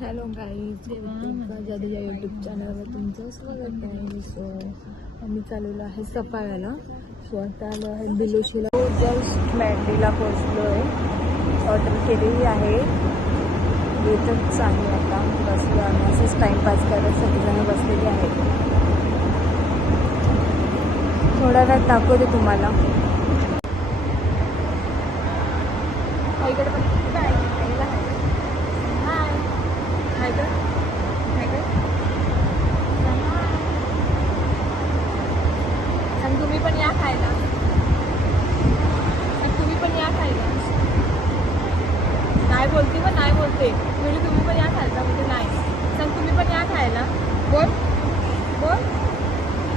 Hello guys जादूच्या YouTube चॅनलवर तुमचं स्वागत आहे. सो आम्ही चाललेलो आहे सफाळ्याला सो आता आलो आहे बिलोशीला. जस्ट मॅन्डीला पोचलो आहे ऑर्डर केलेली आहे. येतच आहे आता. बसलो आम्ही. असंच टाईमपास करत सगळेजण बसलेली आहेत. थोड्या वेळात दाखवते तुम्हाला इकडे पण काय हाय हाय का हाय का आणि तुम्ही पण या खायला. आणि तुम्ही पण या खायला. नाही बोलते पण नाही बोलते. म्हणजे तुम्ही पण या खायला. म्हणजे नाही. सांग तुम्ही पण या खायला. बोल. बोल.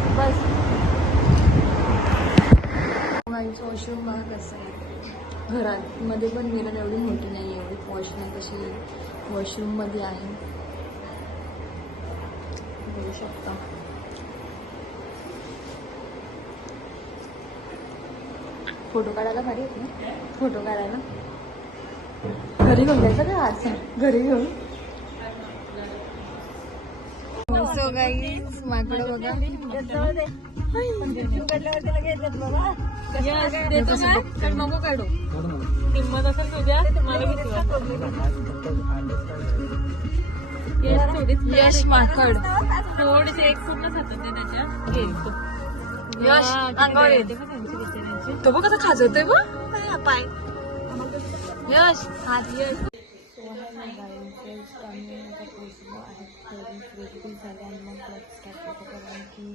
बस. माझी वॉशरूम बघा कसं आहे. घरात मध्ये पण मिरर एवढी मोठी नाही एवढी पॉश नाही कशी. वॉशरूममध्ये आहे. बघू शकता. फोटो काढायला भारी येत ना? फोटो काढायला. घरी घेऊन जायचं का आज? घरी घेऊन? सो गाई माझ्याकडे बघा. नको काढू. हिंमत असेल तुझ्या मला यश माकड थोडेसे एक पूर्ण जातात ते त्याच्या. घेतो यश अंगावर येते तो बघ कसा खाजवतोय बघ पाय यश हात यश आम्ही आता पोचलो आहे. घरी फ्रेश झाले आणि मग क्लास स्टार्ट होतो कारण की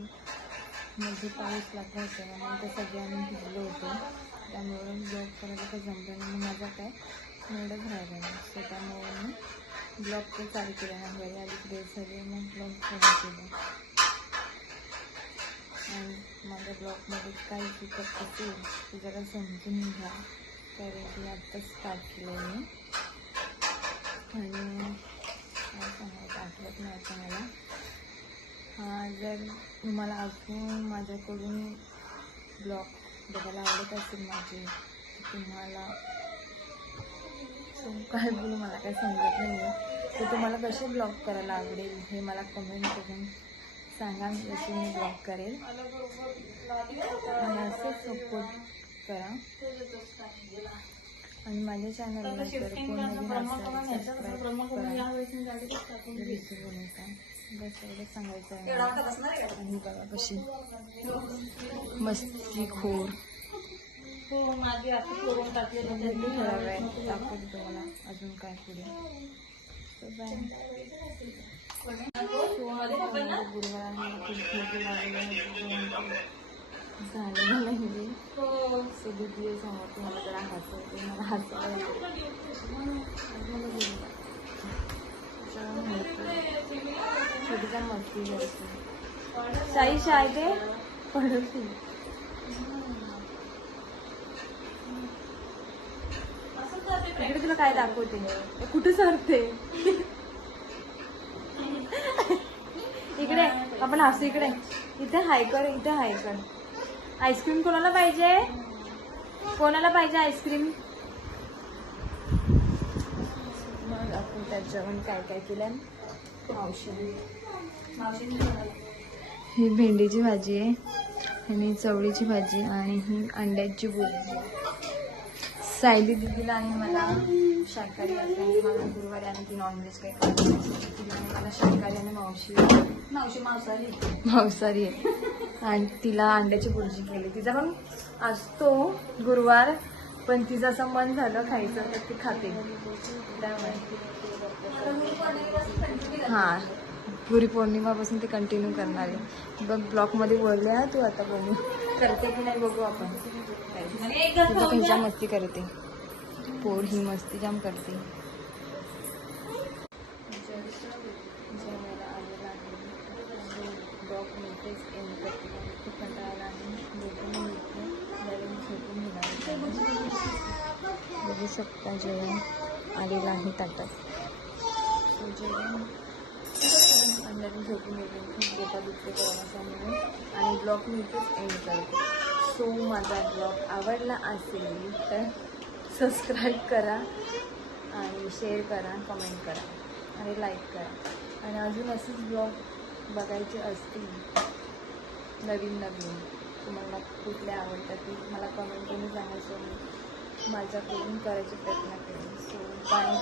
मध्ये पाऊस लागला होता म्हणून ते सगळे आम्ही भिजलो होतो त्यामुळे ब्लॉग करायला जमलं नाही. माझा काय एवढंच राहिलं नाही. सो त्यामुळे ब्लॉग तर चालू केलं नाही घरी आधी फ्रेश झाले मग ब्लॉग चालू केलं. आणि माझ्या ब्लॉगमध्ये काही चुकत असेल ते जरा समजून घ्या. कारण की आत्ता स्टार्ट केलं मी. आणि काय सांगायचं आठवत नाही आता मला जर तुम्हाला अजून माझ्याकडून ब्लॉग बघायला आवडत असेल माझे तुम्हाला सो काय बोलू मला काय समजत नाही आहे तर तुम्हाला कसे ब्लॉग करायला आवडेल हे मला कमेंट करून सांगा मी मी ब्लॉग करेल. मला असंच सपोर्ट करा. आणि माझ्या चॅनलला जर कोण विसरू नका बस एवढंच सांगायचं आहे. आणि बघा कशी मस्ती खोर. माझी आता करून टाकलेलं थोडा वेळ दाखवते तुम्हाला अजून काय पुढे. आहे कुठे झालेलं नाही सो भेटली समोर तुम्हाला जरा हसवते मला हसायला छोटीचा मस्ती करते साई शाय ते पडत इकडे तुला काय दाखवते? कुठे सरते इकडे आपण असं इकडे. इथे हाय कर इथे हाय कर. आईस्क्रीम कोणाला पाहिजे? कोणाला पाहिजे आईस्क्रीम मग आपण त्याच्यावर काय काय केलं? मावशी. ही भेंडीची भाजी आहे आणि चवळीची भाजी आणि ही अंड्याची बुर्जी. सायली दिदीला आणि मला शाकाहारी असल्याने मला गुरुवारी आणि ती नॉनव्हेज काही खात नाही. तिला आणि मला शाकाहारी आणि मावशी मावशी मावसाली मांसाहारी आहे. आणि तिला अंड्याची बुर्जी केली. तिचा पण असतो गुरुवार पण तिचं असं मन झालं खायचं तर ती खाते. त्यामुळे. हां. गुरी पौर्णिमापासून ते कंटिन्यू करणार आहे. बघ ब्लॉकमध्ये बोलले हा तू आता बघू करते की नाही बघू आपण. त्यांच्या मस्ती करते. पोर ही मस्ती जाम करते. बघू शकता जेवण आलेलं आहे ताटात. जेवण अंधारी झोपून येते खूप आणि ब्लॉग मी इथेच एंड करते सो माझा ब्लॉग आवडला असेल तर सबस्क्राईब करा आणि शेअर करा कमेंट करा आणि लाईक करा आणि अजून असेच ब्लॉग बघायचे असतील नवीन नवीन तुम्हाला कुठले आवडतात ते मला कमेंट करून सांगायचं माझा माझ्याकडून करायचा प्रयत्न करेन सो बाय